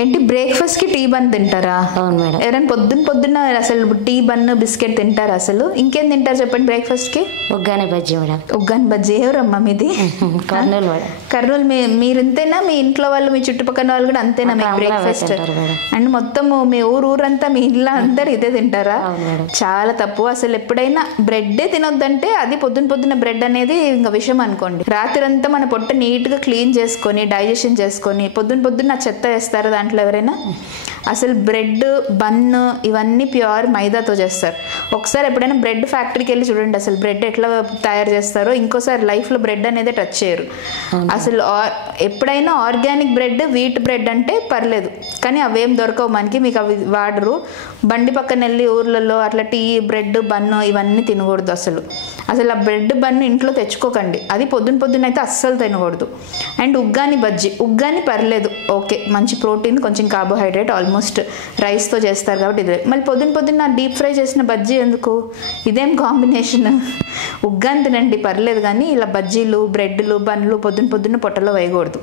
ఏంటి బ్రేక్ఫాస్ట్కి tea bun తింటారా? అవును మేడం. ఎవరైనా పొద్దున్న అసలు టీ బన్ బిస్కెట్ తింటారా? అసలు ఇంకేం తింటారు చెప్పండి బ్రేక్ఫాస్ట్కి? ఉగ్గాని బజ్జీ మేడం. ఉగ్గాని బజ్జీ. ఎవరమ్మా మీది? కర్నూలు మేడం. కర్నూలు. మీరు ఇంతేనా? మీ ఇంట్లో వాళ్ళు, మీ చుట్టుపక్కల వాళ్ళు కూడా అంతేనా మీకు బ్రేక్ఫాస్ట్? అండ్ మొత్తము మీ ఊరంతా మీ ఇంట్లో అందరు ఇదే తింటారా? చాలా తప్పు. అసలు ఎప్పుడైనా బ్రెడ్డే తినొద్దంటే అది పొద్దున్న బ్రెడ్ అనేది ఇంకా విషయం అనుకోండి. రాత్రి అంతా మన పొట్ట నీట్గా క్లీన్ చేసుకొని డైజెషన్ చేసుకొని పొద్దున్న చెత్త వేస్తారు దాంట్లో ఎవరైనా? అసలు బ్రెడ్ బన్ ఇవన్నీ ప్యూర్ మైదాతో చేస్తారు. ఒకసారి ఎప్పుడైనా బ్రెడ్ ఫ్యాక్టరీకి వెళ్ళి చూడండి అసలు బ్రెడ్ ఎట్లా తయారు చేస్తారో. ఇంకోసారి లైఫ్లో బ్రెడ్ అనేది టచ్ చేయరు అసలు. ఎప్పుడైనా ఆర్గానిక్ బ్రెడ్, వీట్ బ్రెడ్ అంటే పర్లేదు, కానీ అవేం దొరకవు మనకి, మీకు అవి వాడరు. బండి పక్కన వెళ్ళి ఊర్లలో అట్లా టీ బ్రెడ్ బన్ను ఇవన్నీ తినకూడదు అసలు. ఆ బ్రెడ్ బన్ను ఇంట్లో తెచ్చుకోకండి, అది పొద్దున్న అయితే అస్సలు తినకూడదు. అండ్ ఉగ్గాని బజ్జీ, ఉగ్గాని పర్లేదు, ఓకే, మంచి ప్రోటీన్, కొంచెం కార్బోహైడ్రేట్, ఆల్మోస్ట్ రైస్తో చేస్తారు కాబట్టి ఇదే. మళ్ళీ పొద్దున్న డీప్ ఫ్రై చేసిన బజ్జీ ఎందుకు? ఇదేం కాంబినేషన్? ఉగ్గాని తినండి పర్లేదు, కానీ ఇలా బజ్జీలు బ్రెడ్లు బన్లు పొద్దున్న పొట్టలో వేయకూడదు.